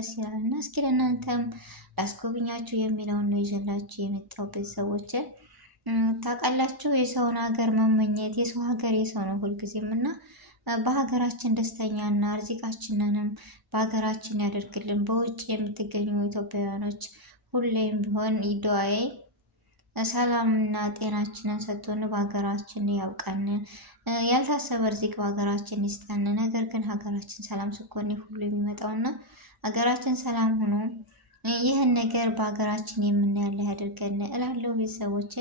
ደስ ይላል። እና እስኪ ለእናንተም ላስጎብኛችሁ የሚለውን ነው ይዤላችሁ የመጣው ቤተሰቦች። ታውቃላችሁ የሰውን ሀገር መመኘት የሰው ሀገር የሰው ነው ሁልጊዜም እና በሀገራችን ደስተኛና ርዚቃችንንም በሀገራችን ያደርግልን። በውጭ የምትገኙ ኢትዮጵያውያኖች ሁሌም ቢሆን ዱዓዬ ሰላምና ጤናችንን ሰጥቶን በሀገራችን ያብቃን። ያልታሰበ ርዚቅ በሀገራችን ይስጠን። ነገር ግን ሀገራችን ሰላም ስኮን ሁሉ የሚመጣውና ሀገራችን ሰላም ሆኖ ይህን ነገር በሀገራችን የምናያለ ያደርገን እላለሁ ቤተሰቦቼ።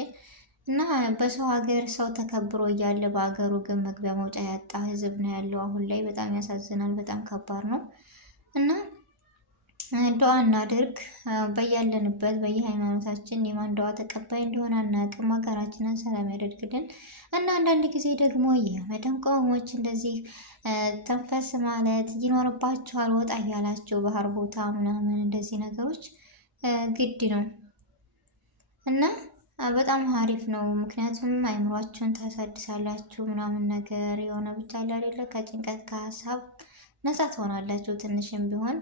እና በሰው ሀገር ሰው ተከብሮ እያለ በሀገሩ ግን መግቢያ መውጫ ያጣ ህዝብ ነው ያለው አሁን ላይ። በጣም ያሳዝናል። በጣም ከባድ ነው እና ዱዓ እናድርግ በያለንበት በየሃይማኖታችን። የማን ዱዓ ተቀባይ እንደሆነ አናውቅም። ሀገራችንን ሰላም ያደርግልን እና አንዳንድ ጊዜ ደግሞ የመዳም ቅመሞች እንደዚህ ተንፈስ ማለት ይኖርባቸዋል። ወጣ እያላቸው ባህር ቦታ ምናምን እንደዚህ ነገሮች ግድ ነው እና በጣም አሪፍ ነው። ምክንያቱም አይምሯችሁን ታሳድሳላችሁ ምናምን ነገር የሆነ ብቻ አይደለ ከጭንቀት ከሀሳብ ነፃ ትሆናላችሁ ትንሽም ቢሆን።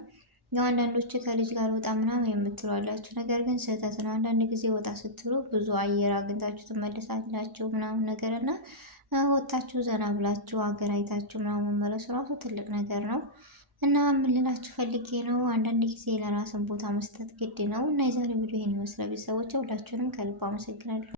ያው አንዳንዶች ከልጅ ጋር ወጣ ምናምን የምትሏላችሁ ነገር ግን ስህተት ነው። አንዳንድ ጊዜ ወጣ ስትሉ ብዙ አየር አግኝታችሁ ትመለሳላችሁ ምናምን ነገር እና ወጣችሁ ዘና ብላችሁ ሀገር አይታችሁ ምናምን መመለሱ ራሱ ትልቅ ነገር ነው እና ምን ልላችሁ ፈልጌ ነው፣ አንዳንድ ጊዜ ለራስን ቦታ መስጠት ግድ ነው። እና የዛሬ ቪዲዮ ይሄን ይመስላል ቤተሰቦች። ሁላችሁንም ከልብ አመሰግናለሁ።